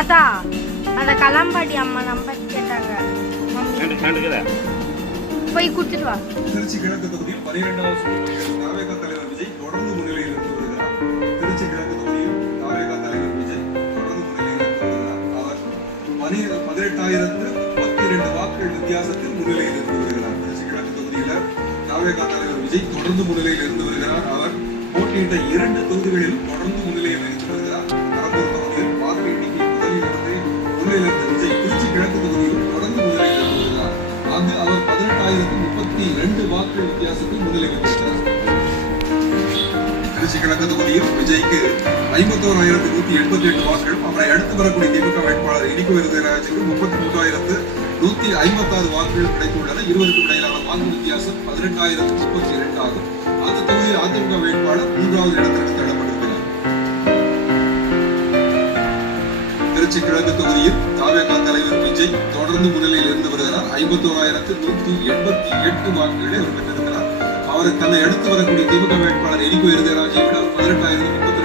தாத்தா அந்த களம்பாடி அம்மா நம்பர் கேட்டாங்க. போய் கொடுத்துட்டு வா. திருச்சி கிழக்கு தொகுதியில் 12வது தாவேகா தலைவர் விஜய் தொடர்ந்து முன்னிலையில் இருந்து வருகிறார். திருச்சி கிழக்கு தொகுதியில் தாவேகா தலைவர் விஜய் தொடர்ந்து முன்னிலையில் இருந்து வருகிறார். அவர் 18,032 வாக்குகள் வித்தியாசத்தில் முன்னிலையில் இருந்து வருகிறார். திருச்சி கிழக்கு தொகுதியில தாவேகா தலைவர் விஜய் தொடர்ந்து முன்னிலையில் இருந்து வருகிறார். அவர் போட்டியிட்ட 2 தொகுதிகளில் தொடர்ந்து முன்னிலையில் இருந்து வருகிறார். பெரம்பூர் தொகுதியில் வாக்கு எண்ணிக்கை முதலில் இருந்து முன்னிலையில் இருந்த விஜய் திருச்சி கிழக்கு தொகுதியில் தொடர்ந்து முன்னிலையில் இருந்து வருகிறார். அங்கு அவர் 18,032 வாக்குகள் வித்தியாசத்தில் முன்னிலை பெற்றிருக்கிறார். திருச்சி கிழக்கு தொகுதியில் விஜய்க்கு 51,188 வாக்குகளும் அவரை அடுத்து வரக்கூடிய திமுக வேட்பாளர் இனிக்கு விருதுராஜுக்கு 33,156 வாக்குகள் கிடைத்துள்ளன. இருவருக்கும் இடையிலான வாக்கு வித்தியாசம் 18,032 ஆகும். அந்த தொகுதியில் அதிமுக வேட்பாளர் 3வது இடத்திற்கு தள்ளப்பட்டிருக்கிறார். திருச்சி கிழக்கு தொகுதியில் தாவேகா தலைவர் விஜய் தொடர்ந்து முன்னிலையில் இருந்து வருகிறார். 51,188 வாக்குகளை அவர் பெற்றிருக்கிறார். அவரை தன்னை அடுத்து வரக்கூடிய திமுக வேட்பாளர் எரிகோ இருதயராஜை விட 18,032